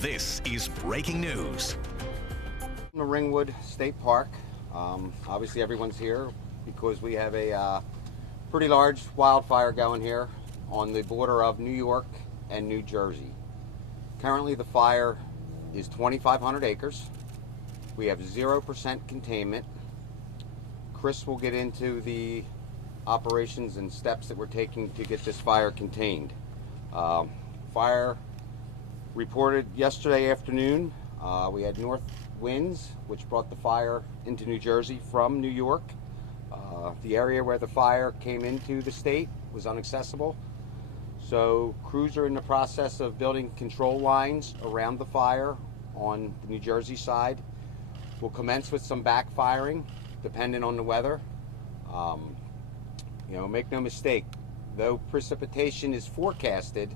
This is breaking news. The Ringwood State Park. Obviously everyone's here because we have a pretty large wildfire going here on the border of New York and New Jersey. Currently the fire is 2,500 acres. We have 0% containment. Chris will get into the operations and steps that we're taking to get this fire contained. Fire reported yesterday afternoon. We had north winds which brought the fire into New Jersey from New York. The area where the fire came into the state was inaccessible. So crews are in the process of building control lines around the fire on the New Jersey side. We'll commence with some backfiring depending on the weather. Make no mistake, though precipitation is forecasted,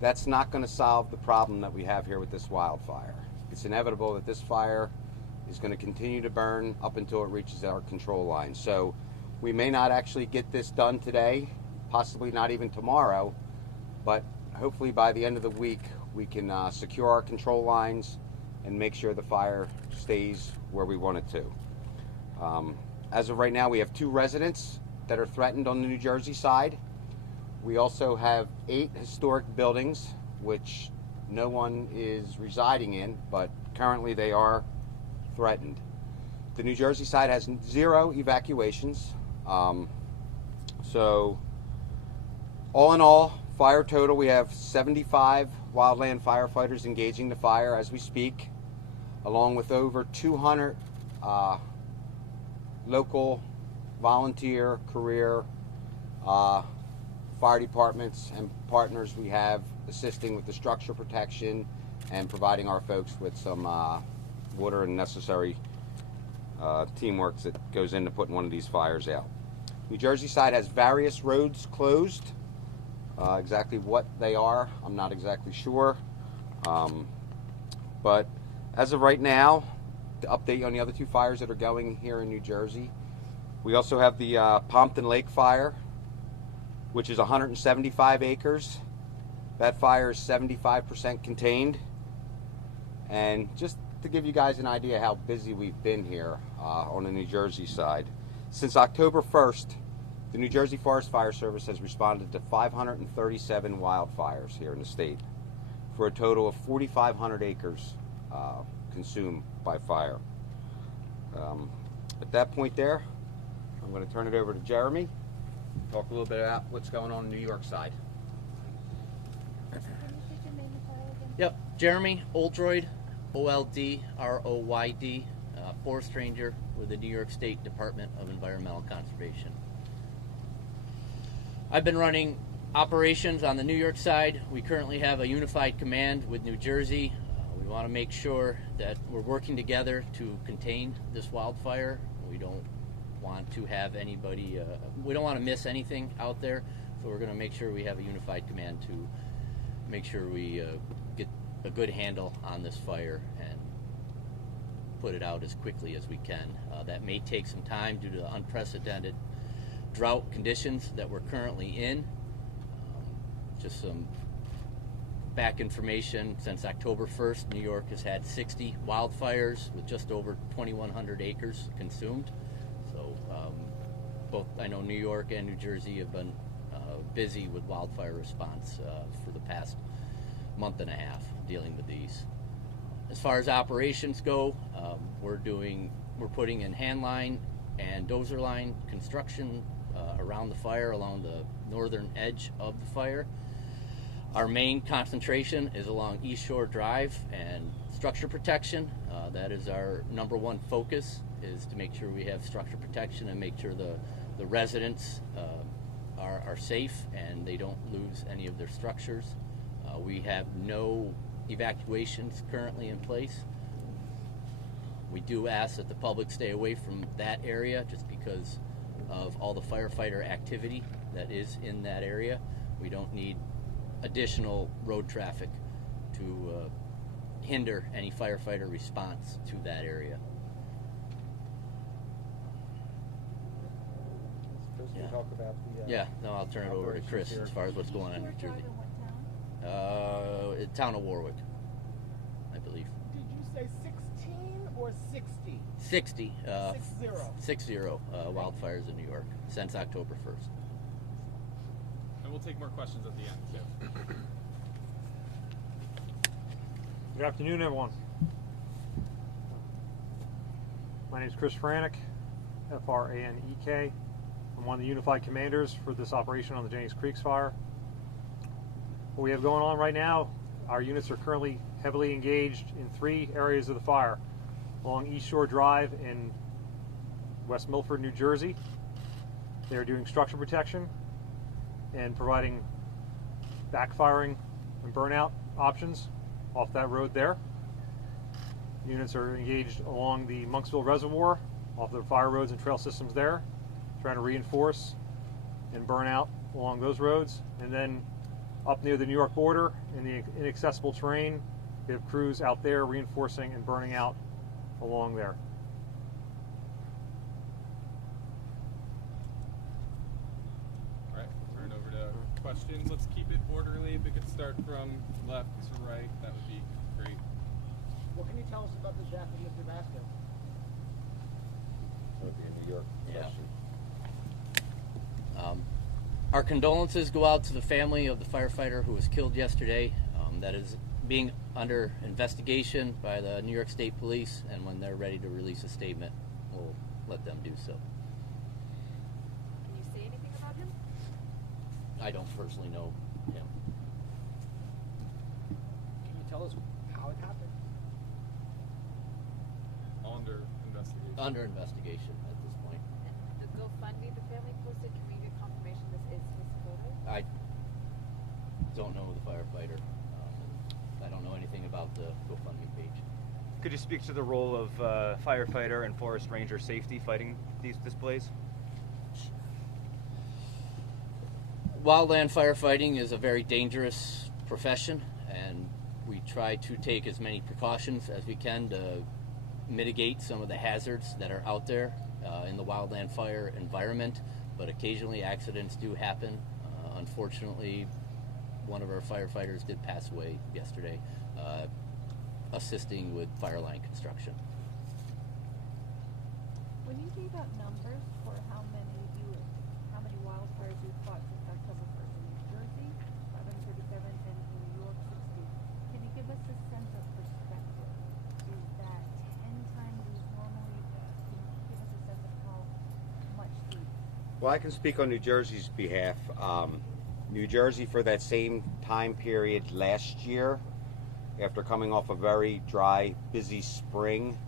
that's not going to solve the problem that we have here with this wildfire. It's inevitable that this fire is going to continue to burn up until it reaches our control line. So we may not actually get this done today, possibly not even tomorrow, but hopefully by the end of the week we can secure our control lines and make sure the fire stays where we want it to. As of right now, we have 2 residents that are threatened on the New Jersey side. We also have 8 historic buildings which no one is residing in, but currently they are threatened. The New Jersey side has 0 evacuations. So all in all, fire total, we have 75 wildland firefighters engaging the fire as we speak, along with over 200 local volunteer, career, fire departments and partners we have assisting with the structure protection and providing our folks with some water and necessary teamwork that goes into putting one of these fires out. New Jersey side has various roads closed. Exactly what they are, I'm not exactly sure. But as of right now, to update you on the other 2 fires that are going here in New Jersey, we also have the Pompton Lake fire, which is 175 acres. That fire is 75% contained. And just to give you guys an idea how busy we've been here on the New Jersey side, since October 1st, the New Jersey Forest Fire Service has responded to 537 wildfires here in the state for a total of 4,500 acres consumed by fire. At that point there, I'm going to turn it over to Jeremy, talk a little bit about what's going on the New York side. Yep, Jeremy Oldroyd, Oldroyd, forest ranger with the New York State Department of Environmental Conservation. I've been running operations on the New York side. We currently have a unified command with New Jersey. We want to make sure that we're working together to contain this wildfire. We don't want to have anybody, we don't want to miss anything out there, so we're going to make sure we have a unified command to make sure we get a good handle on this fire and put it out as quickly as we can. That may take some time due to the unprecedented drought conditions that we're currently in. Just some back information, since October 1st, New York has had 60 wildfires with just over 2,100 acres consumed. So both, I know New York and New Jersey have been busy with wildfire response for the past month and a half dealing with these. As far as operations go, we're putting in hand line and dozer line construction around the fire along the northern edge of the fire. Our main concentration is along East Shore Drive and structure protection. That is our #1 focus, is to make sure we have structure protection and make sure the residents are safe and they don't lose any of their structures. We have no evacuations currently in place. We do ask that the public stay away from that area just because of all the firefighter activity that is in that area. We don't need additional road traffic to hinder any firefighter response to that area. Talk about the I'll turn it over to Chris as far as what's going on in New Jersey. Town of Warwick. or 60? 60. 60. Wildfires in New York since October 1st. And we'll take more questions at the end, too. Good afternoon, everyone. My name is Chris Franek, F-R-A-N-E-K. I'm one of the unified commanders for this operation on the Jennings Creek fire. What we have going on right now, our units are currently heavily engaged in 3 areas of the fire. Along East Shore Drive in West Milford, New Jersey. They are doing structure protection and providing backfiring and burnout options off that road there. Units are engaged along the Monksville Reservoir, off the fire roads and trail systems there, trying to reinforce and burn out along those roads. And then up near the New York border in the inaccessible terrain, we have crews out there reinforcing and burning out along there. All right, turn over to questions. Let's keep it orderly. If we could start from left to right, that would be great. What can you tell us about the death of Mr. Vasquez? That would be a New York question. Our condolences go out to the family of the firefighter who was killed yesterday. That is being under investigation by the New York State Police, and when they're ready to release a statement, we'll let them do so. Can you say anything about him? I don't personally know him. Can you tell us how it happened? Under investigation. Under investigation at this point. And the GoFundMe the family posted, can we get confirmation this is his photo? I don't know the firefighter. I don't know anything about the GoFundMe page. Could you speak to the role of firefighter and forest ranger safety fighting these displays? Wildland firefighting is a very dangerous profession, and we try to take as many precautions as we can to mitigate some of the hazards that are out there in the wildland fire environment, but occasionally accidents do happen. Unfortunately, one of our firefighters did pass away yesterday, assisting with fire line construction. When you gave out numbers for how many wildfires you fought since October 1st in New Jersey, 537, and in New York 60, can you give us a sense of perspective? Is that 10 times as normally? Can you give us a sense of how much the... Well, I can speak on New Jersey's behalf. New Jersey, for that same time period last year, after coming off a very dry, busy spring,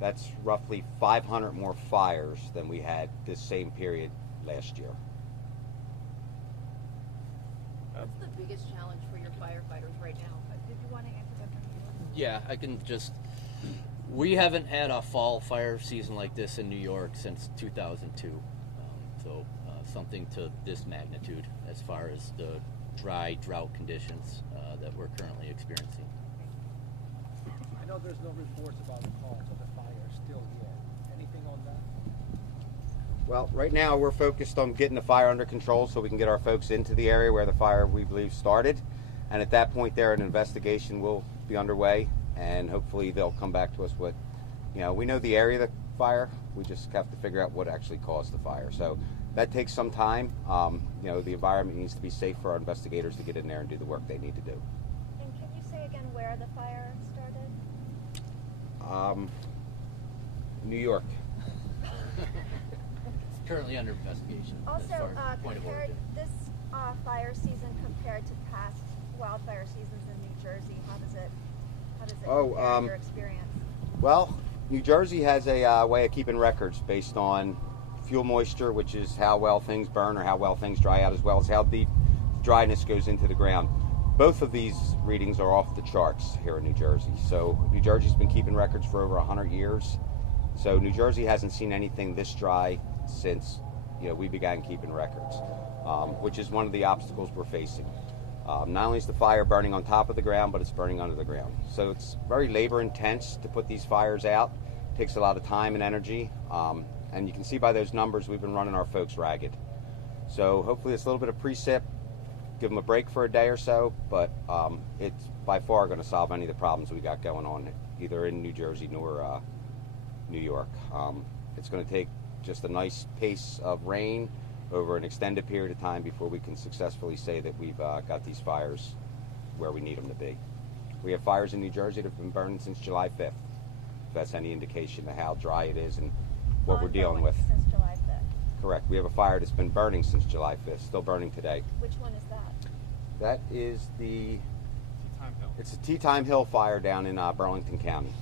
that's roughly 500 more fires than we had this same period last year. What's the biggest challenge for your firefighters right now? Did you want to answer that? Yeah, I can just... We haven't had a fall fire season like this in New York since 2002. Something to this magnitude as far as the drought conditions that we're currently experiencing. I know there's no reports about the cause of the fire still yet. Anything on that? Well, right now we're focused on getting the fire under control so we can get our folks into the area where the fire, we believe, started. And at that point there, an investigation will be underway, and hopefully they'll come back to us with, we know the area of the fire, we just have to figure out what actually caused the fire. So that takes some time. The environment needs to be safe for our investigators to get in there and do the work they need to do. And can you say again where the fire started? New York. It's currently under investigation. Also, as far as point of compared origin. this fire season compared to past wildfire seasons in New Jersey, how does it compare in your experience? Well, New Jersey has a way of keeping records based on fuel moisture, which is how well things burn or how well things dry out, as well as how deep dryness goes into the ground. Both of these readings are off the charts here in New Jersey. So New Jersey's been keeping records for over 100 years. So New Jersey hasn't seen anything this dry since we began keeping records, which is one of the obstacles we're facing. Not only is the fire burning on top of the ground, but it's burning under the ground. So it's very labor intense to put these fires out. It takes a lot of time and energy. And you can see by those numbers, we've been running our folks ragged. So hopefully it's a little bit of precip, give them a break for a day or so, but it's by far going to solve any of the problems we got going on, either in New Jersey nor New York. It's going to take just a nice pace of rain over an extended period of time before we can successfully say that we've got these fires where we need them to be. We have fires in New Jersey that have been burning since July 5th. If that's any indication of how dry it is and what we're dealing with. Since July 5th. Correct. We have a fire that's been burning since July 5th, still burning today. Which one is that? That is the... Time Hill. It's a Tea Time Hill fire down in Burlington County.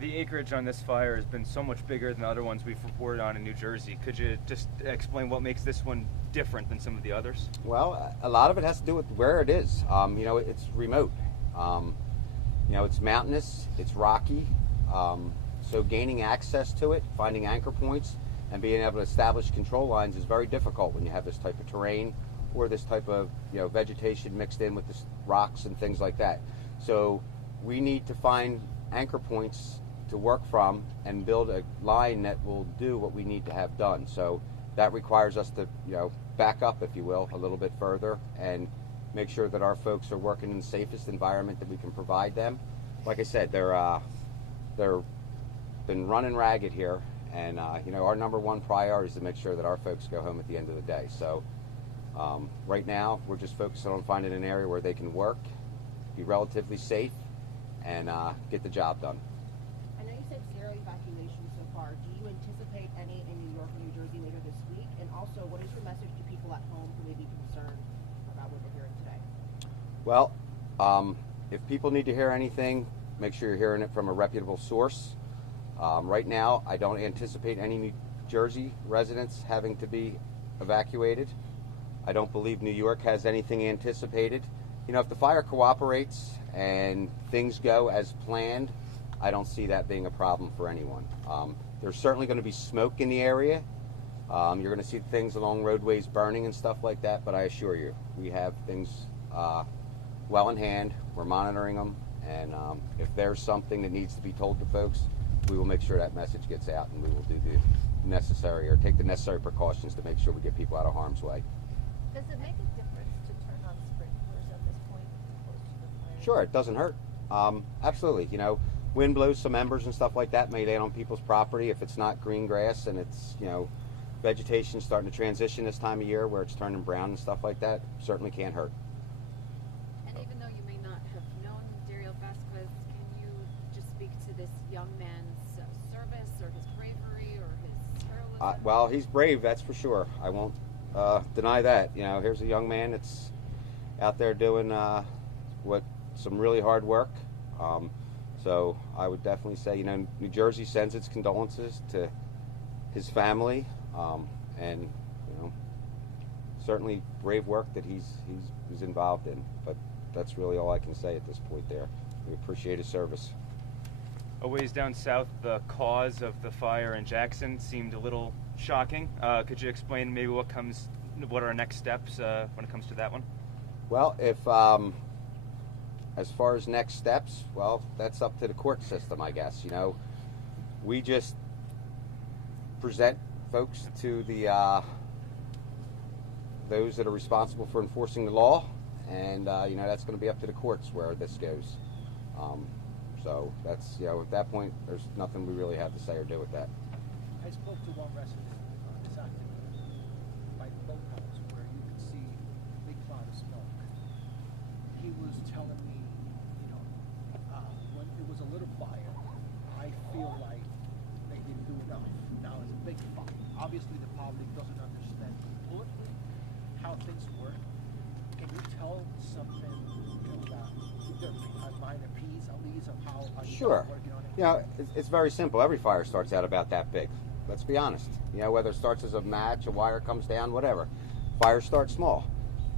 The acreage on this fire has been so much bigger than the other ones we've reported on in New Jersey. Could you just explain what makes this one different than some of the others? Well, a lot of it has to do with where it is. You know, it's remote. You know, it's mountainous, it's rocky. So gaining access to it, finding anchor points, and being able to establish control lines is very difficult when you have this type of terrain or this type of, you know, vegetation mixed in with the rocks and things like that. So we need to find anchor points to work from and build a line that will do what we need to have done. So that requires us to, you know, back up, if you will, a little bit further and make sure that our folks are working in the safest environment that we can provide them. Like I said, they're been running ragged here, and you know, our number one priority is to make sure that our folks go home at the end of the day. So right now, we're just focusing on finding an area where they can work, be relatively safe, and get the job done. I know you said 0 evacuations so far. Do you anticipate any in New York and New Jersey later this week? And also, what is your message to people at home who may be concerned about what they're hearing today? Well, if people need to hear anything, make sure you're hearing it from a reputable source. Right now, I don't anticipate any New Jersey residents having to be evacuated. I don't believe New York has anything anticipated. You know, if the fire cooperates and things go as planned, I don't see that being a problem for anyone. There's certainly going to be smoke in the area. You're going to see things along roadways burning and stuff like that, but I assure you, we have things well in hand. We're monitoring them, and if there's something that needs to be told to folks, we will make sure that message gets out, and we will do the necessary or take the necessary precautions to make sure we get people out of harm's way. Does it make a difference to turn on sprinklers at this point close to the fire? Sure, it doesn't hurt. Absolutely. You know, wind blows some embers and stuff like that may land on people's property. If it's not green grass and it's, you know, vegetation starting to transition this time of year where it's turning brown and stuff like that, certainly can't hurt. And even though you may not have known Dario Vasquez, can you just speak to this young man's service or his bravery or his heroism? Well, he's brave, that's for sure. I won't deny that. You know, here's a young man that's out there doing some really hard work. So I would definitely say, you know, New Jersey sends its condolences to his family, and you know, certainly brave work that he's involved in. But that's really all I can say at this point. There, we appreciate his service. A ways down south, the cause of the fire in Jackson seemed a little shocking. Could you explain maybe what are our next steps when it comes to that one? Well, if as far as next steps, well, that's up to the court system, I guess. You know, we just present folks to the those that are responsible for enforcing the law, and you know, that's going to be up to the courts where this goes. So that's, you know, at that point, there's nothing we really have to say or do with that. I spoke to one resident this afternoon by the boathouse where you could see a big cloud of smoke. He was telling me, you know, when it was a little fire, I feel like they didn't do enough. Now it's a big fire. Obviously, the public doesn't understand completely how things work. Can you tell something, you know, that either a minor piece at least of how you Sure. guys are working on it? You know, it's very simple. Every fire starts out about that big. Let's be honest. You know, whether it starts as a match, a wire comes down, whatever. Fires start small.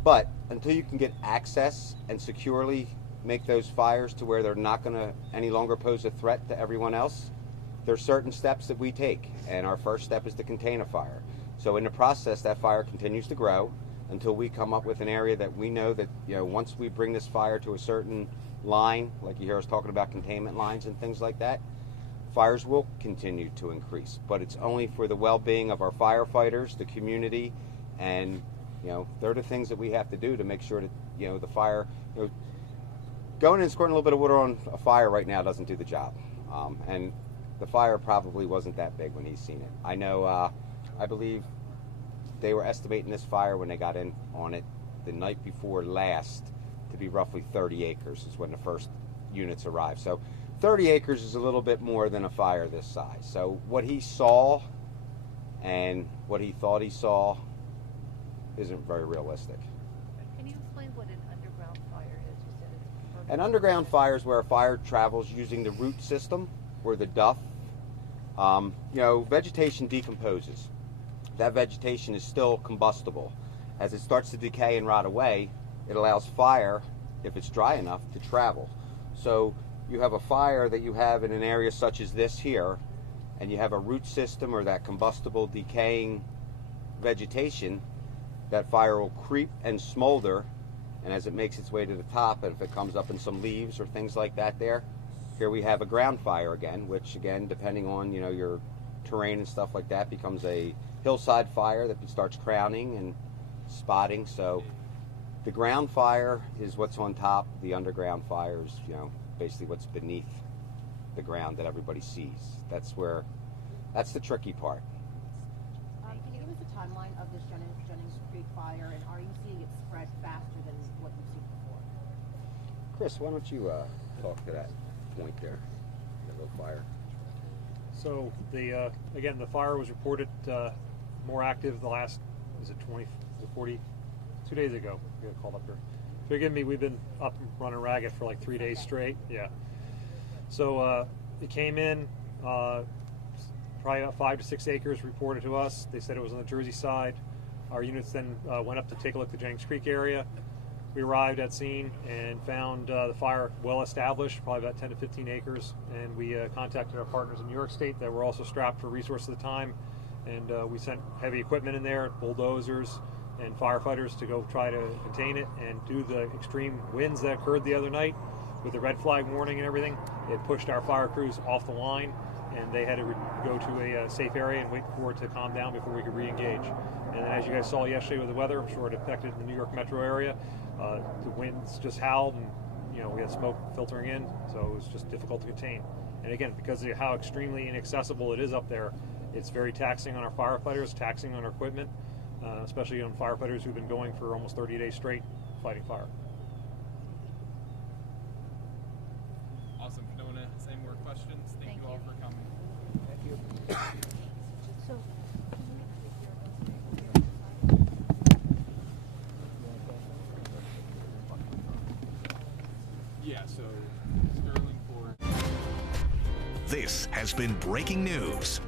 But until you can get access and securely make those fires to where they're not going to any longer pose a threat to everyone else, there's certain steps that we take. And our first step is to contain a fire. So in the process, that fire continues to grow until we come up with an area that we know that, you know, once we bring this fire to a certain line, like you hear us talking about containment lines and things like that, fires will continue to increase. But it's only for the well-being of our firefighters, the community, and, you know, they're the things that we have to do to make sure that, you know, the fire, you know, going and squirting a little bit of water on a fire right now doesn't do the job. And the fire probably wasn't that big when he's seen it. I know, I believe they were estimating this fire when they got in on it the night before last to be roughly 30 acres is when the first units arrived. So 30 acres is a little bit more than a fire this size. So what he saw and what he thought he saw isn't very realistic. Can you explain what an underground fire is? You said it's An underground fire is where a fire travels using the root system or the duff. You know, vegetation decomposes. That vegetation is still combustible. As it starts to decay and rot away, it allows fire, if it's dry enough, to travel. So you have a fire that you have in an area such as this here, and you have a root system or that combustible decaying vegetation, that fire will creep and smolder, and as it makes its way to the top, and if it comes up in some leaves or things like that there, here we have a ground fire again, which again, depending on, you know, your terrain and stuff like that, becomes a hillside fire that starts crowning and spotting. So the ground fire is what's on top. The underground fire is, you know, basically what's beneath the ground that everybody sees. That's the tricky part. Can you give us a timeline of this Jennings Creek fire, and are you seeing it spread faster than what you've seen before? Chris, why don't you talk to that point there, the little fire. So the again, the fire was reported more active the last, is it 20, 40, 2 days ago. We got called up here. Forgive me, we've been up and running ragged for like 3 days straight. Yeah. So it came in, probably about 5 to 6 acres reported to us. They said it was on the Jersey side. Our units then went up to take a look at the Jennings Creek area. We arrived at scene and found the fire well established, probably about 10 to 15 acres, and we contacted our partners in New York State that were also strapped for resources at the time, and we sent heavy equipment in there, bulldozers and firefighters to go try to contain it, and due to the extreme winds that occurred the other night with the red flag warning and everything, it pushed our fire crews off the line, and they had to go to a safe area and wait for it to calm down before we could re-engage. And then, as you guys saw yesterday with the weather, I'm sure it affected the New York metro area. The winds just howled, and you know, we had smoke filtering in, so it was just difficult to contain. And again, because of how extremely inaccessible it is up there, it's very taxing on our firefighters, taxing on our equipment, especially on firefighters who've been going for almost 30 days straight fighting fire. Awesome. If no one has any more questions, thank you all for coming. Thank you. So, Yeah, so Sterling Ford. This has been breaking news.